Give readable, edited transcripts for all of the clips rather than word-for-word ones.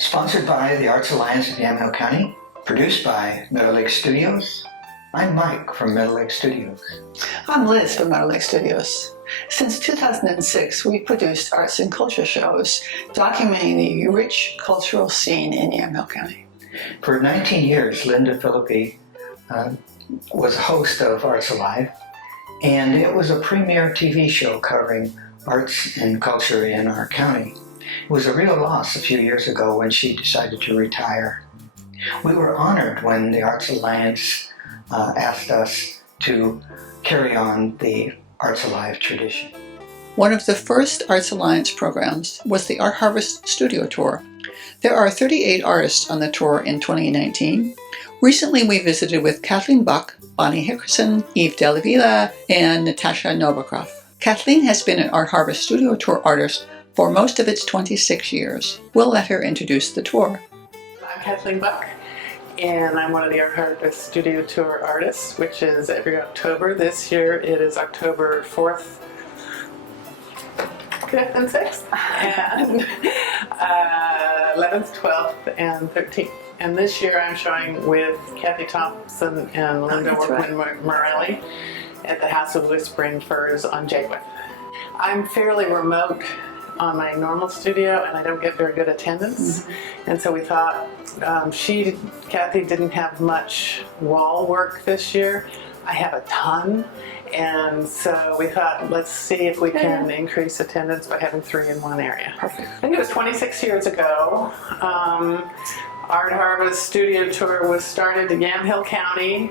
Sponsored by the Arts Alliance of Yamhill County, produced by Meadow Lake Studios. I'm Mike from Meadow Lake Studios. I'm Liz from Meadow Lake Studios. Since 2006, we've produced arts and culture shows documenting the rich cultural scene in Yamhill County. For 19 years, Linda Philippi was a host of Arts Alive, and it was a premier TV show covering arts and culture in our county. It was a real loss a few years ago when she decided to retire. We were honored when the Arts Alliance asked us to carry on the Arts Alive tradition. One of the first Arts Alliance programs was the Art Harvest Studio Tour. There are 38 artists on the tour in 2019. Recently we visited with Kathleen Buck, Bonnie Hickerson, Eve Delavilla, and Natasha Novakroff. Kathleen has been an Art Harvest Studio Tour artist for most of its 26 years. We'll let her introduce the tour. I'm Kathleen Buck, and I'm one of the Art Harvest Studio Tour artists, which is every October. This year it is October 4th, 5th, and 6th, and 11th, 12th, and 13th. And this year I'm showing with Kathy Thompson and Linda Workman-Morelli at the House of Whispering Firs on Jaywood. I'm fairly remote on my normal studio, and I don't get very good attendance. And so we thought, Kathy didn't have much wall work this year. I have a ton, and so we thought, let's see if we can increase attendance by having 3 in one area. Perfect. I think it was 26 years ago. Art Harvest Studio Tour was started in Yamhill County.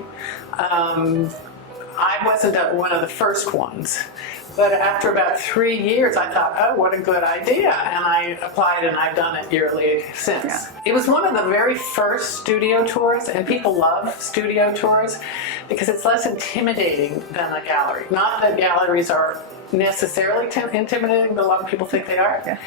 I wasn't one of the first ones. But after about 3 years, I thought, oh, what a good idea. And I applied, and I've done it yearly since. Yeah. It was one of the very first studio tours, and people love studio tours because it's less intimidating than a gallery. Not that galleries are necessarily intimidating, but a lot of people think they are. Yeah.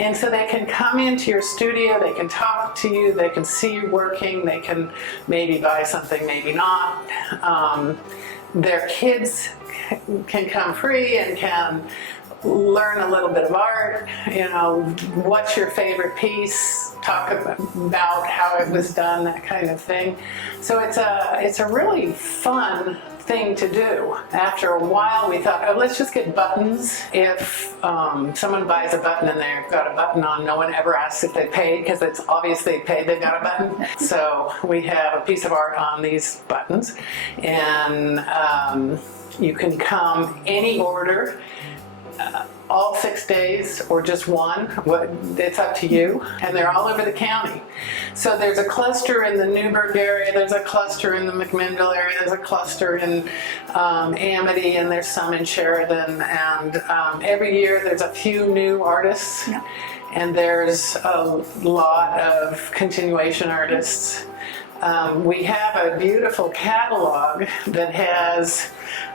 And so they can come into your studio, they can talk to you, they can see you working, they can maybe buy something, maybe not. Their kids can come free and can learn a little bit of art. You know, what's your favorite piece? Talk about how it was done, that kind of thing. So it's a really fun thing to do. After a while we thought, oh, let's just get buttons. If someone buys a button and they've got a button on, no one ever asks if they paid, because it's obvious they paid, they've got a button. So we have a piece of art on these buttons, and you can come any order, all 6 days or just one. It's up to you. And they're all over the county. So there's a cluster in the Newburgh area, there's a cluster in the McMinnville area, there's a cluster in Amity, and there's some in Sheridan. And every year there's a few new artists. Yeah. And there's a lot of continuation artists. We have a beautiful catalog that has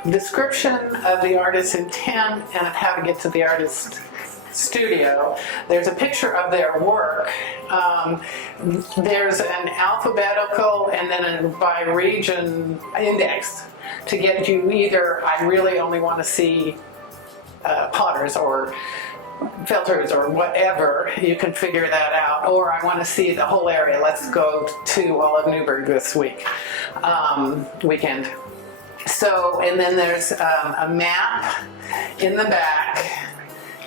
description of the artist's intent and of how to get to the artist's studio. There's a picture of their work. There's an alphabetical and then a by region index to get you either, I really only want to see potters or filters or whatever, you can figure that out. Or I want to see the whole area. Let's go to all of Newburgh this weekend. So, and then there's a map in the back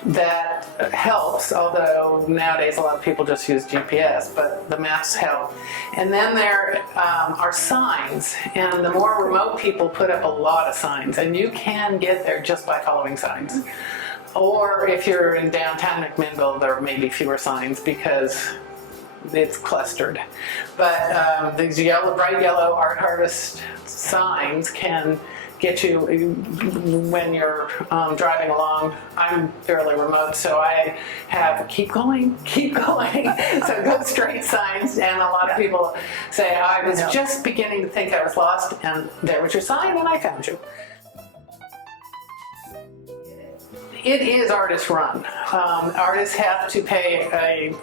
that helps, although nowadays a lot of people just use GPS, but the maps help. And then there are signs, and the more remote people put up a lot of signs, and you can get there just by following signs. Or if you're in downtown McMinnville, there may be fewer signs because it's clustered. But these bright yellow Art Harvest signs can get you when you're driving along. I'm fairly remote, so I have keep going. So go straight signs, and a lot of people say, I was just beginning to think I was lost, and there was your sign, and I found you. It is artist run. Artists have to pay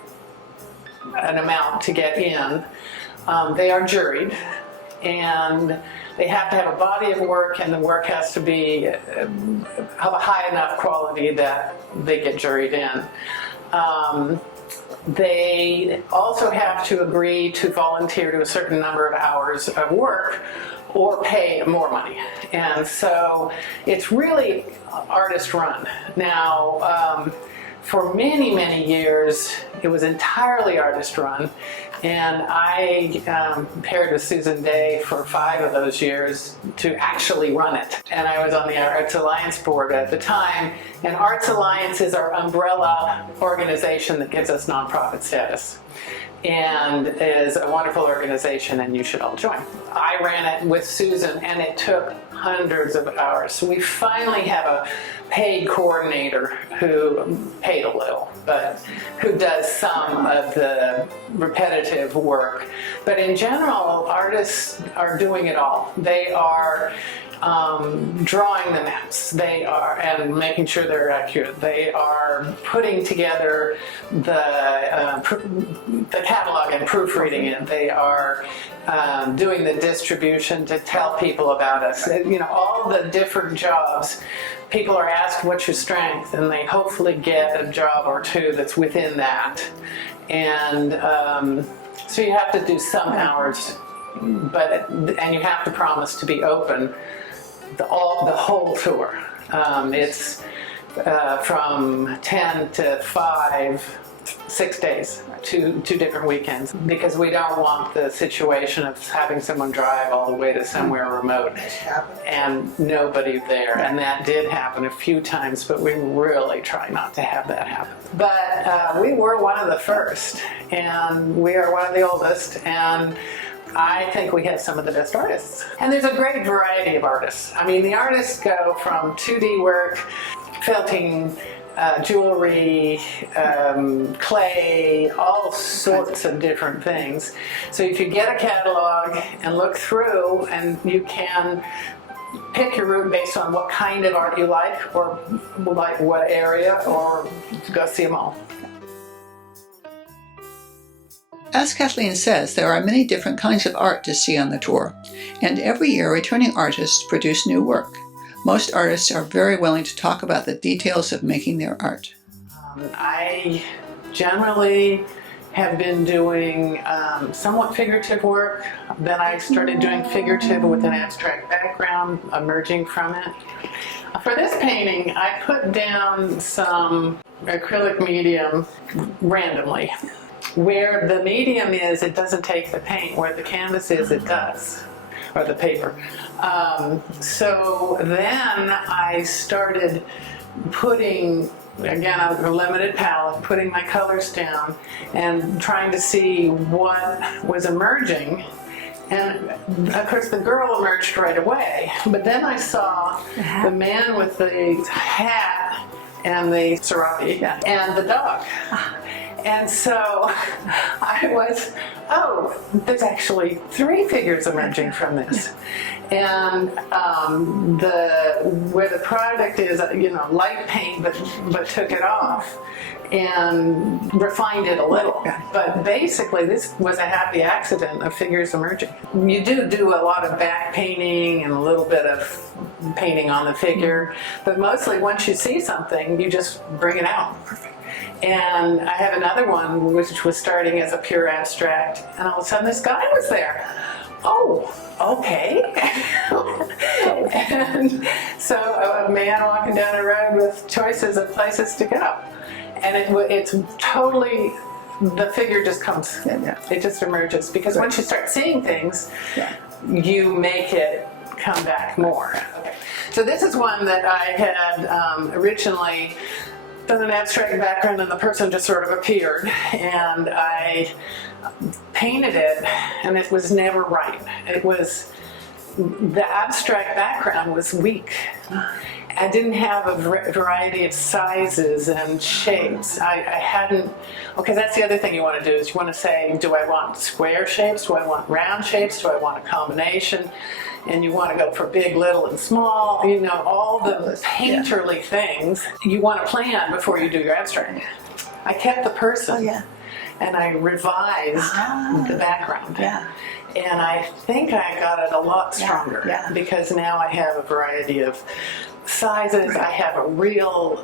an amount to get in. They are juried, and they have to have a body of work, and the work has to be of a high enough quality that they get juried in. they also have to agree to volunteer to a certain number of hours of work or pay more money. And so it's really artist run. Now, for many, many years, it was entirely artist run. And I paired with Susan Day for 5 of those years to actually run it. And I was on the Arts Alliance board at the time. And Arts Alliance is our umbrella organization that gives us nonprofit status, and is a wonderful organization, and you should all join. I ran it with Susan, and it took hundreds of hours. So we finally have a paid coordinator who paid a little, but who does some of the repetitive work. But in general, artists are doing it all. They are drawing the maps, they are, and making sure they're accurate. They are putting together the catalog and proofreading it. They are doing the distribution to tell people about us. You know, all the different jobs. People are asked, what's your strength? And they hopefully get a job or two that's within that. And so you have to do some hours, and you have to promise to be open the whole tour. It's from 10 to 5, 6 days, two different weekends, because we don't want the situation of having someone drive all the way to somewhere remote and nobody there. And that did happen a few times, but we really try not to have that happen. But we were one of the first, and we are one of the oldest, and I think we have some of the best artists. And there's a great variety of artists. I mean, the artists go from 2D work, felting, jewelry, clay, all sorts of different things. So if you get a catalog and look through, and you can pick your route based on what kind of art you like, or like what area, or go see them all. As Kathleen says, there are many different kinds of art to see on the tour, and every year returning artists produce new work. Most artists are very willing to talk about the details of making their art. I generally have been doing somewhat figurative work. Then I started doing figurative with an abstract background, emerging from it. For this painting, I put down some acrylic medium randomly. Where the medium is, it doesn't take the paint. Where the canvas is, it does, or the paper. So then I started putting, again, on a limited palette, putting my colors down and trying to see what was emerging. And of course the girl emerged right away. But then I saw the man with the hat and the serape and the dog. And so I was, there's actually 3 figures emerging from this. And where the product is, light paint, but took it off and refined it a little. But basically, this was a happy accident of figures emerging. You do a lot of back painting and a little bit of painting on the figure, but mostly once you see something, you just bring it out. And I have another one which was starting as a pure abstract, and all of a sudden this guy was there. Oh, okay. And so a man walking down a road with choices of places to go. And it's totally, the figure just comes, it just emerges. Because once you start seeing things, you make it come back more. So this is one that I had originally done an abstract background, and the person just sort of appeared, and I painted it, and it was never right. It was, the abstract background was weak. I didn't have a variety of sizes and shapes. I hadn't, okay, that's the other thing you want to do, is you want to say, do I want square shapes? Do I want round shapes? Do I want a combination? And you want to go for big, little, and small, all the painterly things. You want to plan before you do your abstract. I kept the person, and I revised the background. And I think I got it a lot stronger, because now I have a variety of sizes. I have a real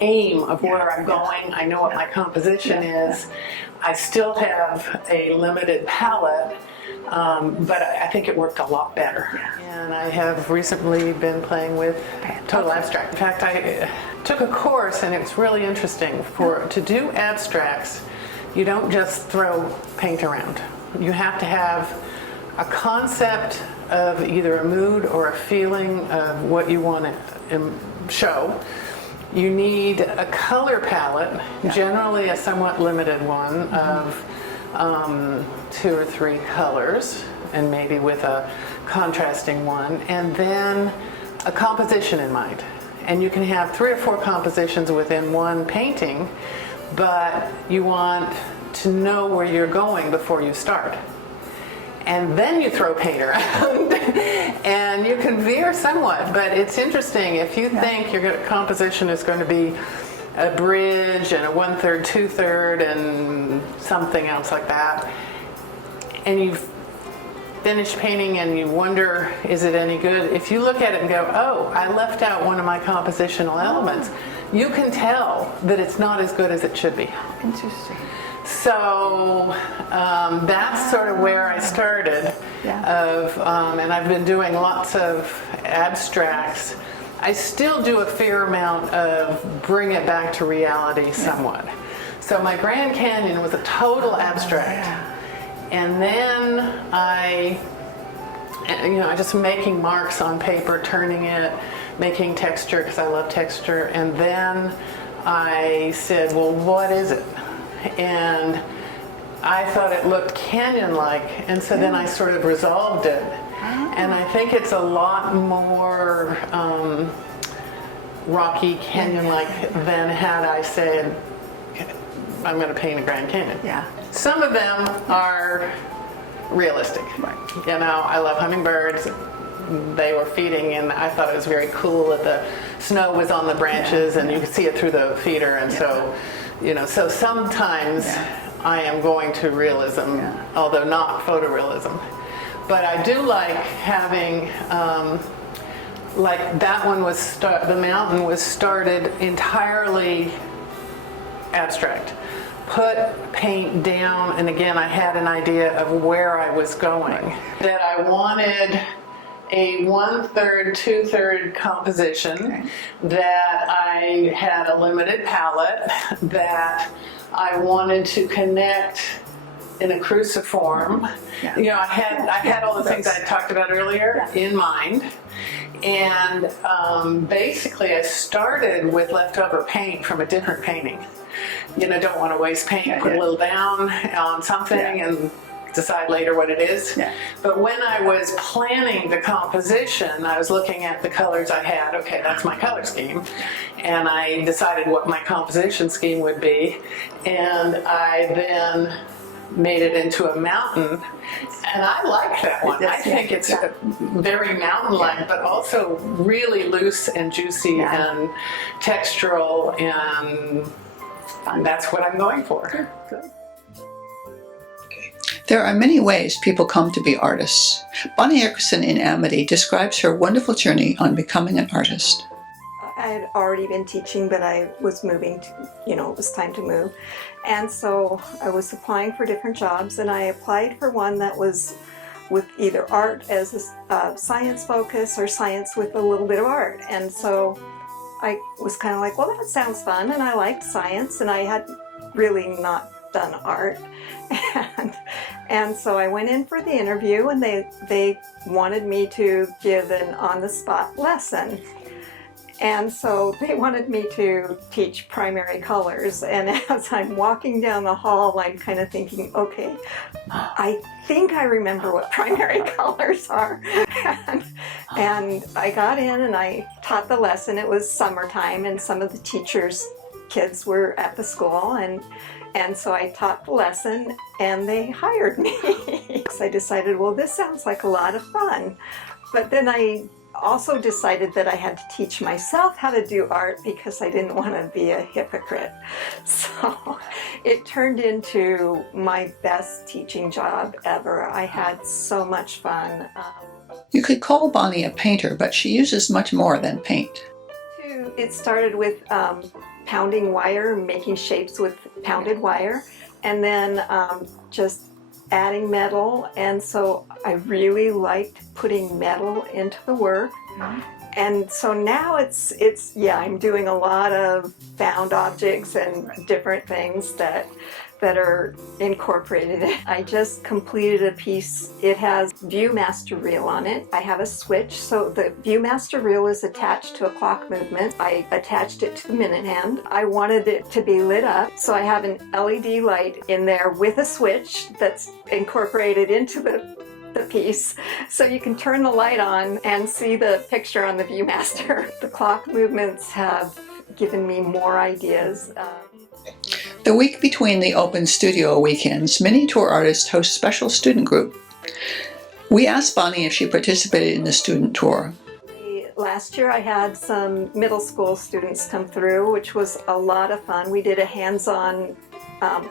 aim of where I'm going. I know what my composition is. I still have a limited palette, but I think it worked a lot better. And I have recently been playing with total abstract. In fact, I took a course, and it's really interesting. To do abstracts, you don't just throw paint around. You have to have a concept of either a mood or a feeling of what you want to show. You need a color palette, generally a somewhat limited one of 2 or 3 colors, and maybe with a contrasting one, and then a composition in mind. And you can have 3 or 4 compositions within one painting, but you want to know where you're going before you start. And then you throw paint around and you can veer somewhat, but it's interesting. If you think your composition is going to be a bridge and a 1/3, 2/3 and something else like that, and you've finished painting and you wonder, is it any good? If you look at it and go, oh, I left out one of my compositional elements, you can tell that it's not as good as it should be. Interesting. So that's sort of where I started, and I've been doing lots of abstracts. I still do a fair amount of bring it back to reality somewhat. So my Grand Canyon was a total abstract, and then I just making marks on paper, turning it, making texture because I love texture, and then I said, well, what is it? And I thought it looked canyon-like, and so then I sort of resolved it. And I think it's a lot more rocky, canyon-like than had I said, I'm going to paint a Grand Canyon. Some of them are realistic. I love hummingbirds. They were feeding, and I thought it was very cool that the snow was on the branches and you could see it through the feeder, and so sometimes I am going to realism, although not photorealism. But I do like having, like that one was, the mountain was started entirely abstract. Put paint down, and again, I had an idea of where I was going. That I wanted a 1/3, 2/3 composition, that I had a limited palette, that I wanted to connect in a cruciform. I had all the things I talked about earlier in mind. And basically I started with leftover paint from a different painting. Don't want to waste paint, put a little down on something and decide later what it is. But when I was planning the composition, I was looking at the colors I had. Okay, that's my color scheme. And I decided what my composition scheme would be. And I then made it into a mountain. And I like that one. I think it's very mountain-like, but also really loose and juicy and textural, and that's what I'm going for. Good. There are many ways people come to be artists. Bonnie Eckerson in Amity describes her wonderful journey on becoming an artist. I had already been teaching, but I was moving to, it was time to move. And so I was applying for different jobs, and I applied for one that was with either art as a science focus or science with a little bit of art. And so I was kind of like, well, that sounds fun, and I liked science, and I had really not done art. And so I went in for the interview, and they wanted me to give an on-the-spot lesson. And so they wanted me to teach primary colors, and as I'm walking down the hall, I'm kind of thinking, okay, I think I remember what primary colors are. And I got in and I taught the lesson. It was summertime, and some of the teachers' kids were at the school, and so I taught the lesson, and they hired me. So I decided, well, this sounds like a lot of fun. But then I also decided that I had to teach myself how to do art because I didn't want to be a hypocrite. So it turned into my best teaching job ever. I had so much fun. You could call Bonnie a painter, but she uses much more than paint. It started with pounding wire, making shapes with pounded wire, and then just adding metal. And so I really liked putting metal into the work. And so now it's I'm doing a lot of found objects and different things that are incorporated. I just completed a piece. It has ViewMaster reel on it. I have a switch, so the ViewMaster reel is attached to a clock movement. I attached it to the minute hand. I wanted it to be lit up, so I have an LED light in there with a switch that's incorporated into the piece, so you can turn the light on and see the picture on the ViewMaster. The clock movements have given me more ideas. The week between the open studio weekends, many tour artists host special student group. We asked Bonnie if she participated in the student tour. Last year I had some middle school students come through, which was a lot of fun. We did a hands-on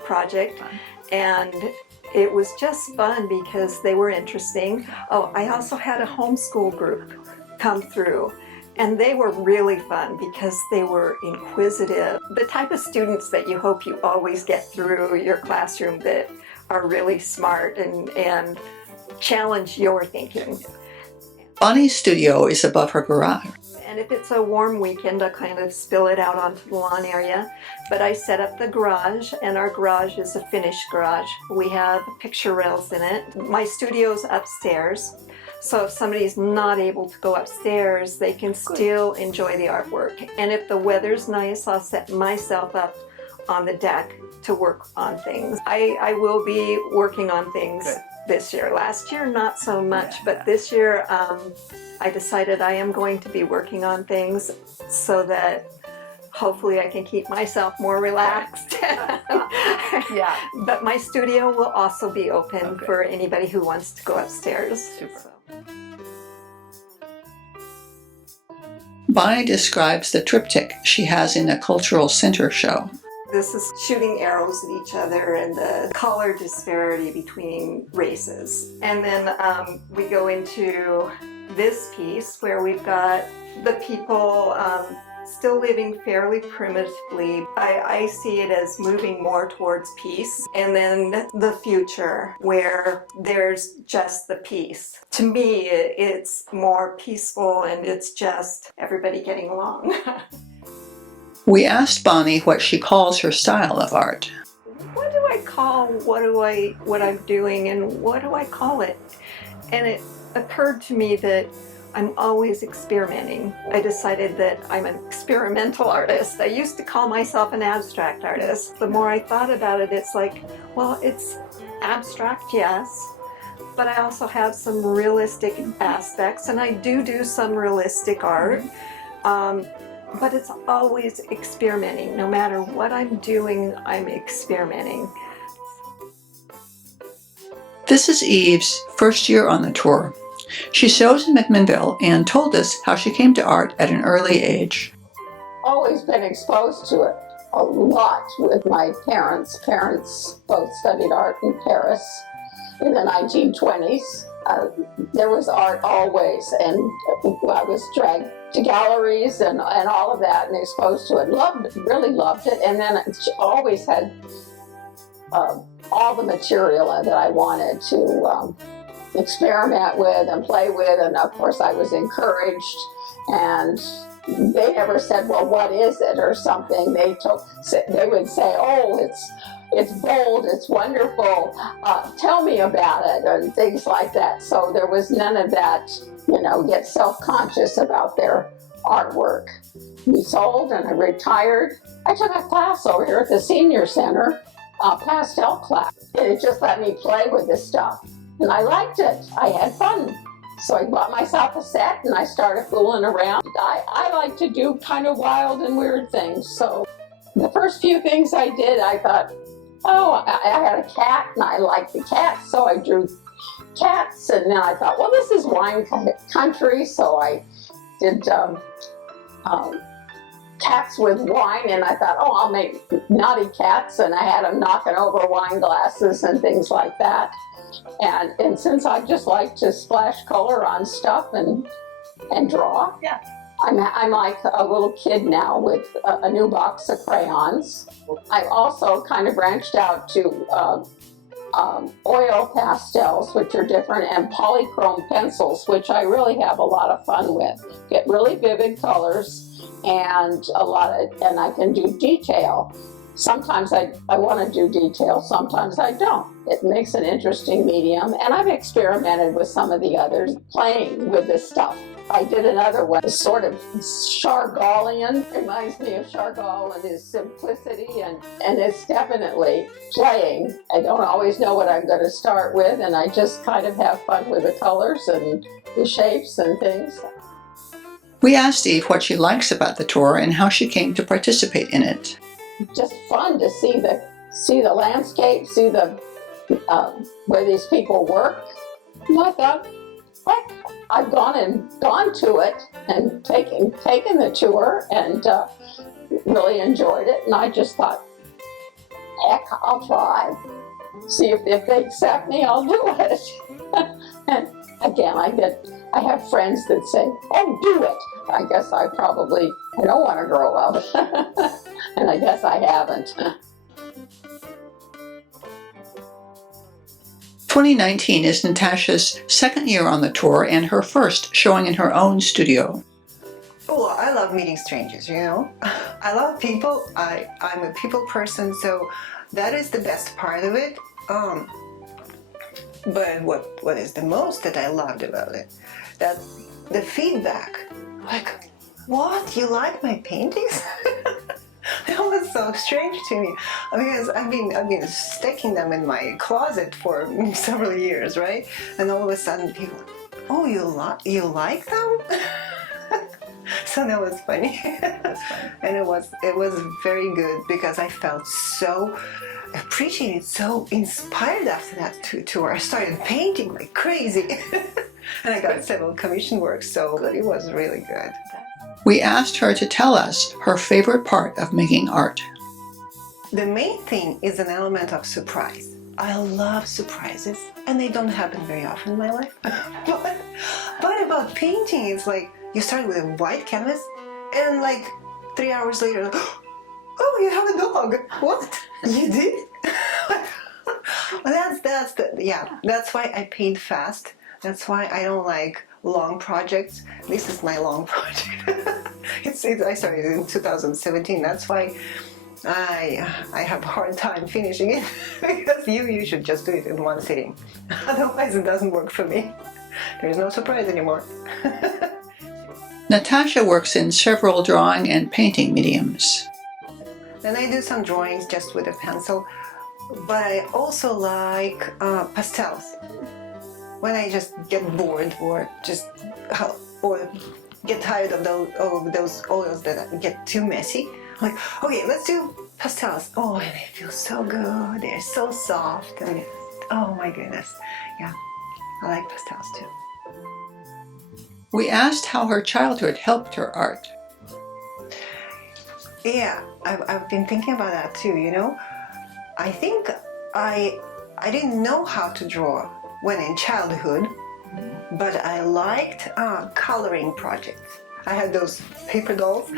project, and it was just fun because they were interesting. Oh, I also had a homeschool group come through, and they were really fun because they were inquisitive. The type of students that you hope you always get through your classroom that are really smart and challenge your thinking. Bonnie's studio is above her garage. And if it's a warm weekend, I'll kind of spill it out onto the lawn area. But I set up the garage, and our garage is a finished garage. We have picture rails in it. My studio's upstairs, so if somebody's not able to go upstairs, they can still enjoy the artwork. And if the weather's nice, I'll set myself up on the deck to work on things. I will be working on things this year. Last year, not so much, but this year I decided I am going to be working on things so that hopefully I can keep myself more relaxed. Yeah. But my studio will also be open for anybody who wants to go upstairs. Super. Bonnie describes the triptych she has in a cultural center show. This is shooting arrows at each other and the color disparity between races. And then we go into this piece where we've got the people still living fairly primitively. I see it as moving more towards peace, and then the future where there's just the peace. To me, it's more peaceful, and it's just everybody getting along. We asked Bonnie what she calls her style of art. What do I call what I'm doing, and what do I call it? And it occurred to me that I'm always experimenting. I decided that I'm an experimental artist. I used to call myself an abstract artist. The more I thought about it, it's like, well, it's abstract, yes, but I also have some realistic aspects, and I do some realistic art. But it's always experimenting. No matter what I'm doing, I'm experimenting. This is Eve's first year on the tour. She shows in McMinnville and told us how she came to art at an early age. Always been exposed to it a lot with my parents. Parents both studied art in Paris in the 1920s. There was art always, and I was dragged to galleries and all of that and exposed to it. Really loved it, and then always had all the material that I wanted to experiment with and play with, and of course I was encouraged, and they never said, well, what is it or something. They would say, oh, it's bold, it's wonderful, tell me about it, and things like that. So there was none of that, get self-conscious about their artwork. We sold and I retired. I took a class over here at the Senior Center, pastel class, and it just let me play with this stuff. And I liked it. I had fun. So I bought myself a set and I started fooling around. I like to do kind of wild and weird things. So the first few things I did, I thought, oh, I had a cat and I liked the cat, so I drew cats. And then I thought, well, this is wine country, so I did cats with wine, and I thought, oh, I'll make naughty cats, and I had them knocking over wine glasses and things like that. And since I just like to splash color on stuff and draw, I'm like a little kid now with a new box of crayons. I've also kind of branched out to oil pastels, which are different, and polychrome pencils, which I really have a lot of fun with. Get really vivid colors and and I can do detail. Sometimes I want to do detail, sometimes I don't. It makes an interesting medium, and I've experimented with some of the others, playing with this stuff. I did another one, sort of Chagall'ian, reminds me of Chagall and his simplicity, and it's definitely playing. I don't always know what I'm going to start with, and I just kind of have fun with the colors and the shapes and things. We asked Eve what she likes about the tour and how she came to participate in it. Just fun to see the landscape, see the where these people work. And I thought, heck, I've gone to it and taken the tour and really enjoyed it. And I just thought, heck, I'll try. See if they accept me, I'll do it. And again, I have friends that say, oh, do it. I guess I don't want to grow up. And I guess I haven't. 2019 is Natasha's second year on the tour and her first showing in her own studio. Oh, I love meeting strangers, you know. I love people. I'm a people person, so that is the best part of it. But what is the most that I loved about it? That the feedback. Like, what? You like my paintings? That was so strange to me because I've been sticking them in my closet for several years, right? And all of a sudden, people, oh, you like them? So that was funny. And it was very good because I felt so appreciated, so inspired after that tour. I started painting like crazy. And I got several commission works, so it was really good. We asked her to tell us her favorite part of making art. The main thing is an element of surprise. I love surprises, and they don't happen very often in my life. But about painting, it's like you start with a white canvas, and like 3 hours later, oh, you have a dog. What? You did? That's why I paint fast. That's why I don't like long projects. This is my long project. I started in 2017. That's why I have a hard time finishing it because you should just do it in one sitting. Otherwise, it doesn't work for me. There's no surprise anymore. Natasha works in several drawing and painting mediums. Then I do some drawings just with a pencil, but I also like pastels. When I just get bored or get tired of those oils that get too messy, I'm like, okay, let's do pastels. Oh, and they feel so good. They're so soft, and oh my goodness, yeah, I like pastels too. We asked how her childhood helped her art. Yeah, I've been thinking about that too, you know. I think I didn't know how to draw when in childhood, but I liked coloring projects. I had those paper dolls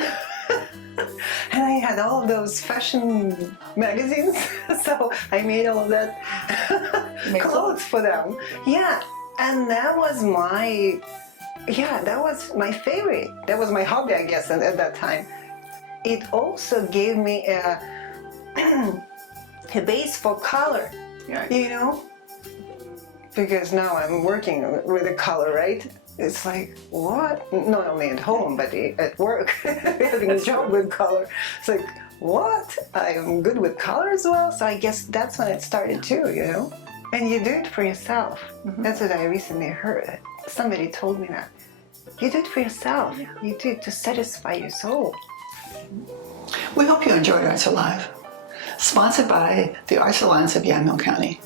and I had all of those fashion magazines, so I made all of that clothes for them. Yeah, and that was my favorite. That was my hobby, I guess, at that time. It also gave me a base for color, you know? Because now I'm working with a color, right? It's like, what? Not only at home, but at work, having a job with color. It's like, what? I am good with color as well? So I guess that's when it started too, you know? And you do it for yourself. Mm-hmm. That's what I recently heard. Somebody told me that. You do it for yourself. Yeah. You do it to satisfy your soul. We hope you enjoyed Arts Alive. Sponsored by the Arts Alliance of Yamhill County.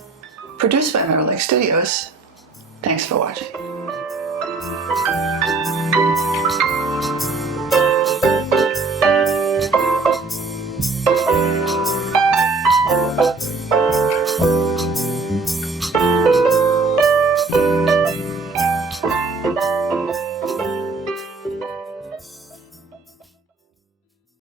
Produced by Mirror Lake Studios. Thanks for watching.